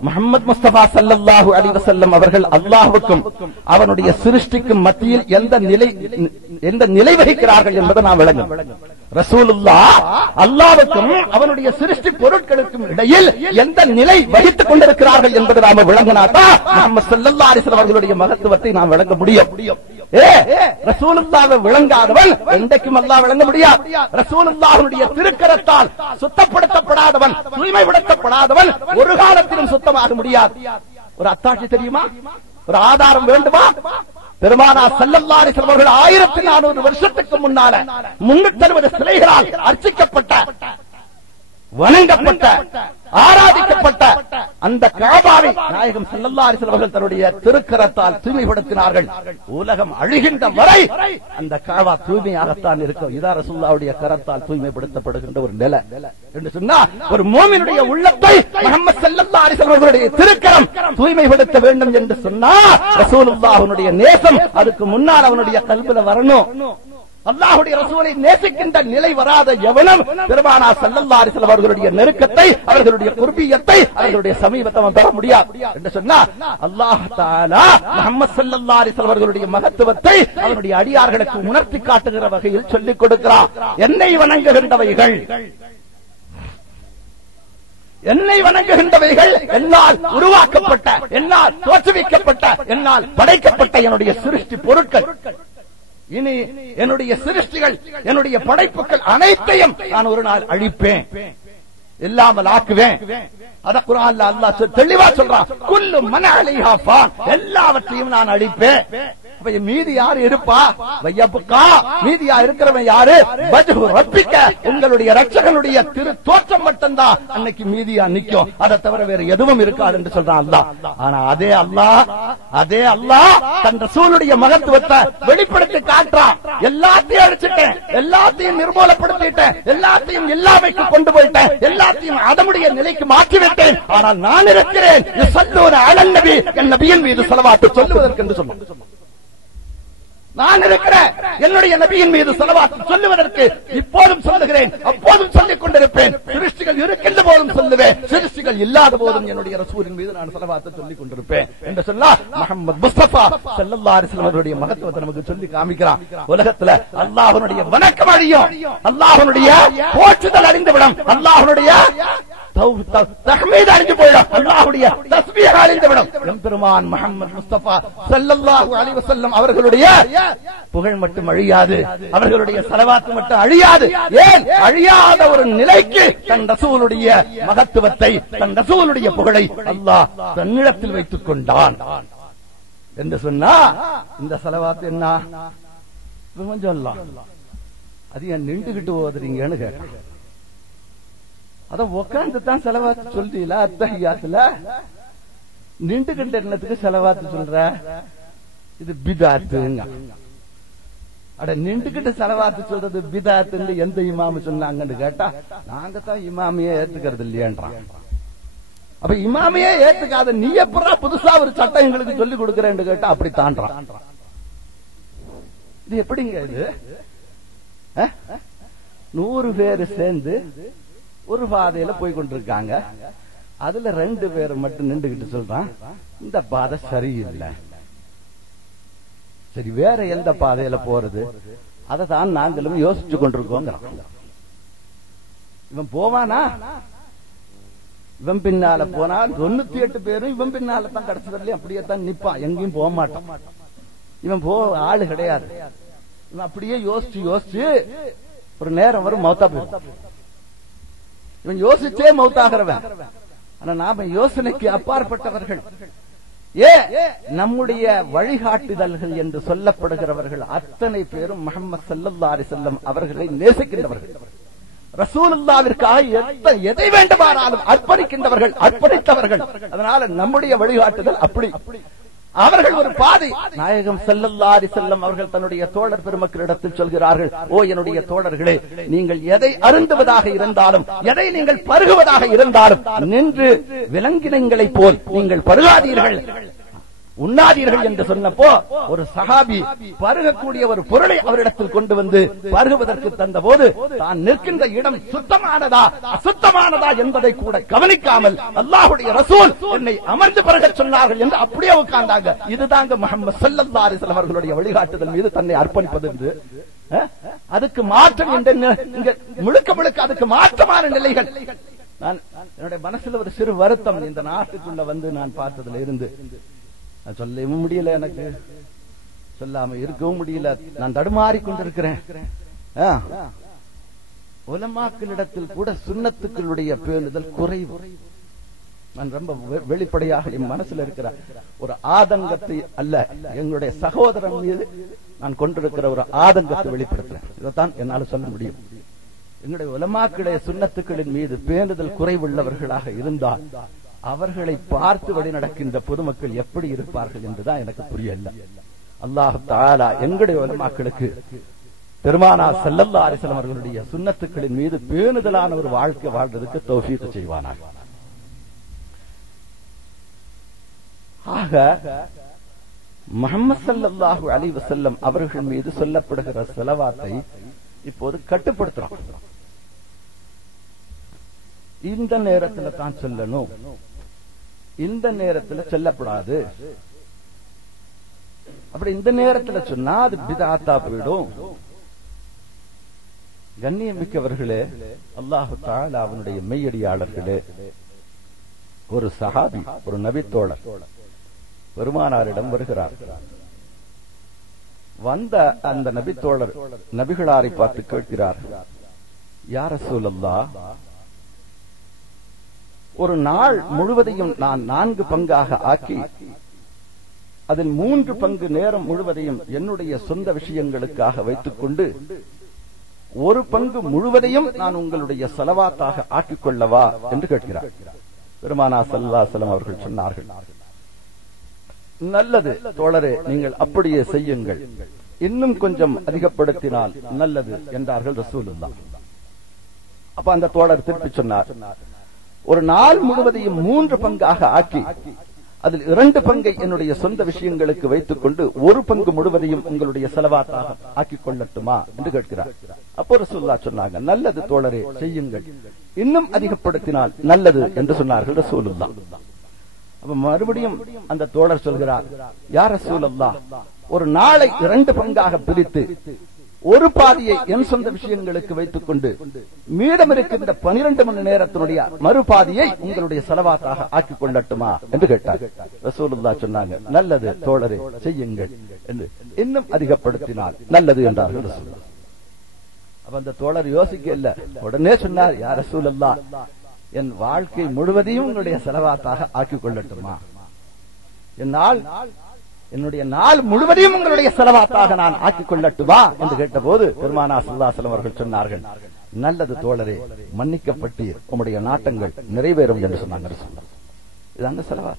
முகமது முஸ்தபா சல்லாஹு அலிவசல்லம் அவர்கள் அல்லாஹுக்கும் அவனுடைய சிருஷ்டிக்கும் மத்தியில் எந்த நிலை எந்த நிலை வகிக்கிறார்கள் என்பதை நாம் விளங்கும் ரசூலுல்லா அல்லாவுக்கும் அவனுடைய சிருஷ்டி பொருட்களுக்கும் இடையில் எந்த நிலை வகித்துக் கொண்டிருக்கிறார்கள் என்பதை நாம விளங்கினாதான் நம்ம செல்லல்லா அலைஹி அவர்களுடைய மகத்துவத்தை நாம் விளங்க முடியும். ஏ ரசூலுல்லாவை விளங்காதவன் என்றைக்கும் அல்லாஹ் விளங்க முடியாது. ரசூலுல்லாஹ்வுடைய திருக்கரத்தால் சுத்தப்படுத்தப்படாதவன் தூய்மைப்படுத்தப்படாதவன் ஒரு காலத்திலும் சுத்தமாக முடியாது. ஒரு அத்தாட்சி தெரியுமா? ஒரு ஆதாரம் வேண்டுமா? பெருமானா சல்லல்லாரி செல்வர்கள் ஆயிரத்தி நானூறு வருஷத்துக்கு முன்னால முன்னூத்தி அறுபது சிலைகளால் அர்ச்சிக்கப்பட்ட வணங்கப்பட்ட ஆராதிக்கப்பட்ட அந்த காபாவை நாயகம் சல்லல்லாரி செல்வர்கள் தன்னுடைய திருக்கரத்தால் தூய்மைப்படுத்தினார்கள். உலகம் அழிகின்ற வரை அந்த காபா தூய்மையாகத்தான் இருக்கும். இதா ரசூல்லாவுடைய கரத்தால் தூய்மைப்படுத்தப்படுகின்ற ஒரு நிலை. என்று சொன்னா ஒரு மோமினுடைய உள்ளத்தை முகமது சல்லல்லாரி செல்வர்களுடைய திருக்கரம் தூய்மைப்படுத்த வேண்டும் என்று சொன்னா ரசூலுல்லாஹ்வுடைய நேசம் அதுக்கு முன்னால் அவனுடைய கல்வில வரணும். அல்லாஹுடைய ரசூலை நேசிக்கின்ற நிலை வராத எவனும் பெருமானா சல்லல்லா அலிஸ்லாம் அவர்களுடைய நெருக்கத்தை அவர்களுடைய குர்பியத்தை அவர்களுடைய சமீபத்தை அவன் பெற முடியாது. என்று சொன்னா அல்லாஹ் தாலா முகமது ஸல்லல்லாஹு அலைஹி அவர்களுடைய மகத்துவத்தை அவருடைய அடியார்களுக்கு உணர்த்தி காட்டுகிற வகையில் சொல்லிக் கொடுக்கிறார் என்னை வணங்குகின்றவைகள். என்னை வணங்குகின்றவைகள் என்னால் உருவாக்கப்பட்ட என்னால் தோற்றுவிக்கப்பட்ட என்னால் படைக்கப்பட்ட என்னுடைய சிருஷ்டி பொருட்கள். இனி என்னுடைய சிருஷ்டிகள் என்னுடைய படைப்புகள் அனைத்தையும் நான் ஒரு நாள் அழிப்பேன். இல்லாமல் ஆக்குவேன். அத குரான் அல்லாஹ் தெளிவா சொல்றான். குல்லு மன அலைஹா எல்லாவற்றையும் நான் அழிப்பேன். அப்ப மீதி யாரு இருப்பா? வையப்புக்கா மீதியா இருக்கிறவன் யாரு? வஜ்ஹு ரப்பிக்க. உங்களுடைய ரட்சகனுடைய திரு தோற்றம் மட்டும்தான் அன்னைக்கு மீதியா நிக்கும். அதை தவிர வேற எதுவும் இருக்காது என்று சொல்றான் அல்லாஹ். ஆனா அதே அல்லாஹ் அதே அல்லாஹ் தன் ரசூலுடைய மகத்துவத்தை வெளிப்படுத்தி காட்டுறான். எல்லாத்தையும் அழிச்சிட்டேன். எல்லாத்தையும் நிர்மூலப்படுத்திட்டேன். எல்லாத்தையும் இல்லாமைக்கு கொண்டு போயிட்டேன். எல்லாத்தையும் அதனுடைய நிலைக்கு மாற்றிவிட்டேன். ஆனால் நான் இருக்கிறேன். அலன் நபி என் நபியின் மீது செலவாட்டு சொல்லுவதற்கு என்று சொல்லுவோம் நான் இருக்கிறேன் என்னுடைய நபியின் மீது செலவாத்து சொல்லுவதற்கு இப்போதும் சொல்லுகிறேன் அப்போதும் சொல்லிக் கொண்டிருப்பேன். சிருஷ்டிகள் இருக்கின்ற போதும் சொல்லுவேன். சிருஷ்டிகள் இல்லாத போதும் என்னுடைய ரசூரின் மீது நான் செலவாத்து சொல்லிக் கொண்டிருப்பேன் என்று சொன்னா முகமது முஸ்தபா செல்லல்லா அலைஹி மகத்துவத்தை நமக்கு சொல்லி காமிக்கிறான். உலகத்துல அல்லாஹனுடைய வணக்கம் அழியும். அல்லாஹனுடைய போற்றுதல் அழிந்துவிடும் அல்லாஹனுடைய தஹ்மீத் அழிஞ்சு போயிடும் அல்லாஹ்வுடைய தஸ்பீஹ் அழிந்து விடும். எம்பெருமான் முஹம்மது முஸ்தபா ஸல்லல்லாஹு அலைஹி வஸல்லம் அவர்களுடைய புகழ் மட்டும் அழியாது. அவர்களுடைய செலவாத்து மட்டும் அழியாது. ஏன்? அழியாத ஒரு நிலைக்கு தன் ரசூலுடைய மகத்துவத்தை தன் ரசூலுடைய புகழை அல்லாஹ் தன்னிடத்தில் வைத்துக் கொண்டான். என்று சொன்னா இந்த செலவாத்து என்ன? கொஞ்சம் ஏன் நின்றுகிட்டு ஓதுறீங்கன்னு கேட்டான். அதான் உட்கார்ந்து தான் செலவாத்து சொல்றீங்களா அத்தகையாத்துல? நின்று கண்ட என்னத்துக்கு செலவாத்து சொல்ற? இது பிதாத்துங்க. அட நின்றுகிட்டு செலவாத்து சொல்றது பிதாத்துன்னு எந்த இமாமு சொன்னாங்கன்னு கேட்டா நாங்க தான் இமாமையே ஏத்துக்கிறது இல்லையன்றான். அப்ப இமாமையே ஏத்துக்காத நீ எப்படா புதுசா ஒரு சட்டம் எங்களுக்கு சொல்லி கொடுக்கறேன்னு கேட்டா அப்படி தாண்டான் இது எப்படிங்க இது? நூறு பேர் சேர்ந்து ஒரு பாதையில போய் கொண்டிருக்காங்க. அதுல ரெண்டு பேர் மட்டும் நின்றுகிட்டு சொல்றான் இந்த பாதை சரியில்லை. சரி வேற எந்த பாதையில போறது? அதை தான் நாங்களும் யோசிச்சு கொண்டிருக்கோம் இவன் போவானா? இவன் பின்னால போனா தொண்ணூத்தி எட்டு பேரும் இவன் பின்னால தான் கடைசி வரலையும் அப்படியே தான் நிப்பான். எங்கேயும் போக மாட்டான். இவன் போ ஆளு கிடையாது. இவன் அப்படியே யோசிச்சு யோசிச்சு ஒரு நேரம் வரும் மௌத்தா போயிடும் இவன் யோசிச்சே மௌத்தாகிறவன். ஆனா நாம யோசனைக்கு அப்பாற்பட்டவர்கள். ஏ நம்முடைய வழிகாட்டுதல்கள் என்று சொல்லப்படுகிறவர்கள் அத்தனை பேரும் முகமது சல்லல்லாரி செல்லம் அவர்களை நேசிக்கின்றவர்கள். ரசூலுல்லாவிற்காக எதை வேண்டுமானாலும் அர்ப்பணிக்கின்றவர்கள் அர்ப்பணித்தவர்கள். அதனால நம்முடைய வழிகாட்டுதல் அப்படி. அவர்கள் ஒரு பாதை. நாயகம் செல்லல்லாரி செல்லம் அவர்கள் தன்னுடைய தோழர் பெருமக்களிடத்தில் சொல்கிறார்கள் ஓ என்னுடைய தோழர்களே நீங்கள் எதை அருந்துவதாக இருந்தாலும் எதை நீங்கள் பருகுவதாக இருந்தாலும் நின்று விலங்கினங்களைப் போல் நீங்கள் பருகாதீர்கள். உண்ணாதீர்கள் என்று சொன்னப்போ ஒரு சஹாபி பருகக்கூடிய ஒரு பொருளை அவரிடத்தில் கொண்டு வந்து பருகுவதற்கு தந்த போது தான் நிற்கின்ற இடம் சுத்தமானதா அசுத்தமானதா என்பதை கூட கவனிக்காமல் அல்லாஹுடைய ரசூல் என்னை அமர்ந்து பருகச் சொன்னார்கள் என்று அப்படியே உட்கார்ந்தாங்க. இதுதாங்க முகமது ஸல்லல்லாஹு அலைஹி அவர்களுடைய வழிகாட்டுதல் மீது தன்னை அர்ப்பணிப்பது என்று. அதுக்கு மாற்றம் என்ற முழுக்க முழுக்க அதுக்கு மாற்றமான நிலைகள். நான் என்னுடைய மனசுல ஒரு சிறு வருத்தம். இந்த நாட்டுக்குள்ள வந்து நான் பார்த்ததுல இருந்து சொல்லவும் முடியல எனக்கு. சொல்லாம இருக்கவும் முடியல. நான் தடுமாறி கொண்டிருக்கிறேன். உலமாக்களிடத்தில் கூட சுண்ணத்துக்களுடைய பேணுதல் குறைவு. நான் ரொம்ப வெளிப்படையாக என் மனசுல இருக்கிற ஒரு ஆதங்கத்தை அல்ல எங்களுடைய சகோதரன் மீது நான் கொண்டிருக்கிற ஒரு ஆதங்கத்தை வெளிப்படுத்துறேன். இதைத்தான் என்னால சொல்ல முடியும். எங்களுடைய உலமாக்களுடைய சுண்ணத்துக்களின் மீது பேணுதல் குறைவுள்ளவர்களாக இருந்தால் அவர்களை பார்த்து வழி நடக்கின்ற பொதுமக்கள் எப்படி இருப்பார்கள் என்றுதான் எனக்கு புரியல. அல்லாஹு தாலா எங்களுடைய உலமாக்களுக்கு பெருமானா செல்லல்லா அலைஹி அவர்களுடைய சுண்ணத்துக்களின் மீது பேணுதலான ஒரு வாழ்க்கை வாழ்றதுக்கு தௌஃபீக் செய்வானாக. ஆக முகமது சல்லாஹூ அலி வசல்லம் அவர்கள் மீது சொல்லப்படுகிற செலவாத்தை இப்போது கட்டுப்படுத்துறோம். இந்த நேரத்தில் தான் சொல்லணும். இந்த நேரத்துல செல்லப்படாது. அப்படி இந்த நேரத்துல சொன்னா அது பிதாத்தா போயிடும். கண்ணியமிக்கவர்களே அல்லாஹு தால அவனுடைய மெய்யடியாளர்களே ஒரு சஹாபி ஒரு நபித்தோழர் பெருமானாரிடம் வருகிறார். வந்த அந்த நபித்தோழர் நபிகளாரை பார்த்து கேட்கிறார் யார சூழல்லா ஒரு நாள் முழுவதையும் நான் நான்கு பங்காக ஆக்கி அதில் மூன்று பங்கு நேரம் முழுவதையும் என்னுடைய சொந்த விஷயங்களுக்காக வைத்துக் கொண்டு ஒரு பங்கு முழுவதையும் நான் உங்களுடைய செலவாத்தாக ஆக்கிக் கொள்ளவா என்று கேட்கிறார். பெருமானா சல்லாசலம் அவர்கள் சொன்னார்கள். நல்லது தோழரே நீங்கள் அப்படியே செய்யுங்கள். இன்னும் கொஞ்சம் அதிகப்படுத்தினால் நல்லது என்றார்கள் ரசூலுல்லா அப்ப அந்த தோழர் திருப்பி சொன்னார். ஒரு நாள் முழுவதையும் மூன்று பங்காக ஆக்கி அதில் இரண்டு பங்கை என்னுடைய சொந்த விஷயங்களுக்கு வைத்துக் கொண்டு ஒரு பங்கு முழுவதையும் உங்களுடைய செலவாத்தாக ஆக்கிக் கொள்ளட்டுமா என்று கேட்கிறார். அப்போ ரசூல்லா சொன்னாங்க நல்லது தோழரே செய்யுங்கள். இன்னும் அதிகப்படுத்தினால் நல்லது என்று சொன்னார்கள் ரசூலுல்லா அப்ப மறுபடியும் அந்த தோழர் சொல்கிறார் யார் ரசூலல்லா ஒரு நாளை இரண்டு பங்காக பிரித்து ஒரு பாதியை என் சொந்த விஷயங்களுக்கு வைத்துக் கொண்டு மீதம் இருக்கின்ற பனிரெண்டு மணி நேரத்தினுடைய மறுபாதியை உங்களுடைய செலவாத்தாக ஆக்கிக் கொள்ளட்டுமா என்று கேட்டார். ரசூலுல்லா சொன்னாங்க நல்லது தோழரே செய்யுங்கள் என்று இன்னும் அதிகப்படுத்தினால் நல்லது என்றார்கள் ரசூலுல்லா அப்ப அந்த தோழர் யோசிக்க இல்ல உடனே சொன்னார் யார் ரசூலல்லா என் வாழ்க்கை முழுவதையும் உங்களுடைய செலவாத்தாக ஆக்கிக் கொள்ளட்டுமா என்னால் என்னுடைய நாள் முழுவதையும் உங்களுடைய செலவாத்தாக நான் ஆக்கிக் கொள்ளட்டுமா என்று கேட்டபோது பெருமானா சுல்லாசலம் அவர்கள் சொன்னார்கள் நல்லது தோழரே மன்னிக்கப்பட்டு உங்களுடைய நாட்டங்கள் நிறைவேறும் என்று சொன்னாங்க இது அந்த செலவா